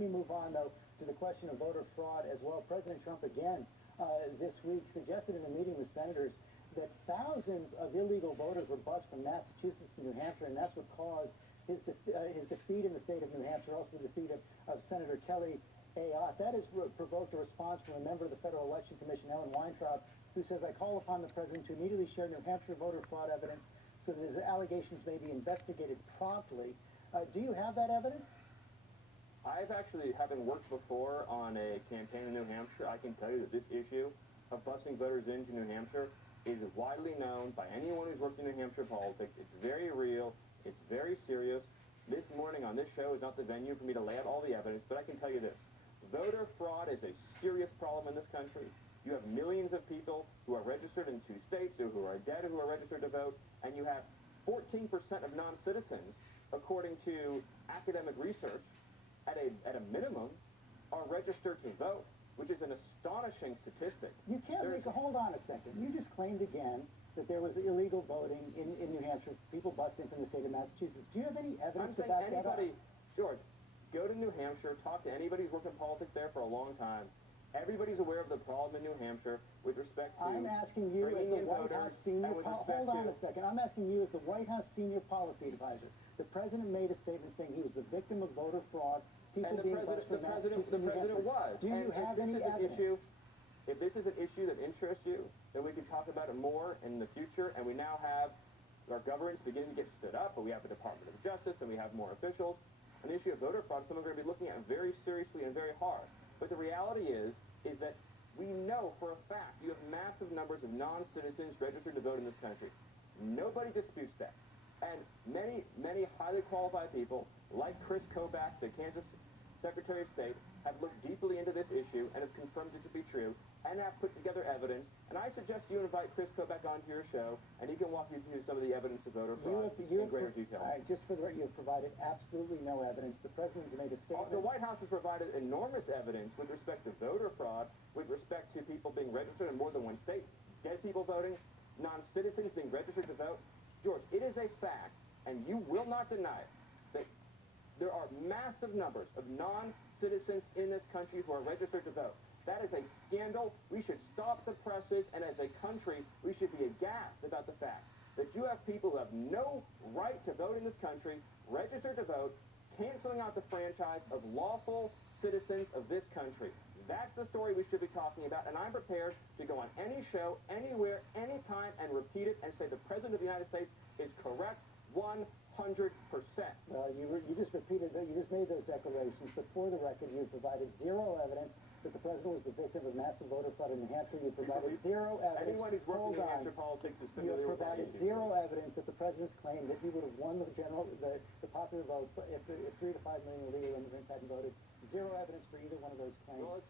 Let me move on, though, to the question of voter fraud as well. President Trump again this week suggested in a meeting with senators that thousands of illegal voters were bused from Massachusetts to New Hampshire, and that's what caused his defeat in the state of New Hampshire, also the defeat of Senator Kelly Ayotte. That has provoked a response from a member of the Federal Election Commission, Ellen Weintraub, who says, "I call upon the president to immediately share New Hampshire voter fraud evidence so that his allegations may be investigated promptly." Do you have that evidence? I've actually, having worked before on a campaign in New Hampshire, I can tell you that this issue of busing voters into New Hampshire is widely known by anyone who's worked in New Hampshire politics. It's very real. It's very serious. This morning on this show is not the venue for me to lay out all the evidence, but I can tell you this. Voter fraud is a serious problem in this country. You have millions of people who are registered in 2 states or who are dead or who are registered to vote, and you have 14% of non-citizens, according to academic research, at a minimum, are registered to vote, which is an astonishing statistic. You can't hold on a second. You just claimed again that there was illegal voting in New Hampshire, people busting from the state of Massachusetts. Do you have any evidence to back that up? George, go to New Hampshire, talk to anybody who's worked in politics there for a long time. Everybody's aware of the problem in New Hampshire with respect to I'm asking you as the White House senior hold on a second. I'm asking you as the White House senior policy advisor. The president made a statement saying he was the victim of voter fraud. People being bused from Massachusetts. The president was. Do you have any evidence? If this is an issue that interests you, then we can talk about it more in the future. And we now have our governments beginning to get stood up, but we have the Department of Justice and we have more officials. On the issue of voter fraud, someone we're going to be looking at very seriously and very hard. But the reality is that we know for a fact you have massive numbers of non-citizens registered to vote in this country. Nobody disputes that. And many, many highly qualified people, like Chris Kobach, the Kansas Secretary of State, have looked deeply into this issue and have confirmed it to be true and have put together evidence. And I suggest you invite Chris Kobach onto your show, and he can walk you through some of the evidence of voter fraud in greater detail. Just for the record, you have provided absolutely no evidence. The president's made a statement. The White House has provided enormous evidence with respect to voter fraud, with respect to people being registered in more than one state, dead people voting, non-citizens being registered to vote. George, it is a fact, and you will not deny it, that there are massive numbers of non-citizens in this country who are registered to vote. That is a scandal. We should stop the presses, and as a country, we should be aghast about the fact that you have people who have no right to vote in this country, registered to vote, canceling out the franchise of lawful citizens of this country. That's the story we should be talking about, and I'm prepared to go on any show, anywhere, anytime, and repeat it and say the President of the United States is correct 100%. Well, you just repeated that. You just made those declarations, but for the record, you provided zero evidence that the president was the victim of massive voter fraud in New Hampshire. You provided zero evidence. Anyone who's worked in New Hampshire politics is familiar with that. You provided zero evidence that the president's claim that he would have won the popular vote if 3 to 5 million illegal immigrants hadn't voted. Zero evidence for either one of those claims. Well,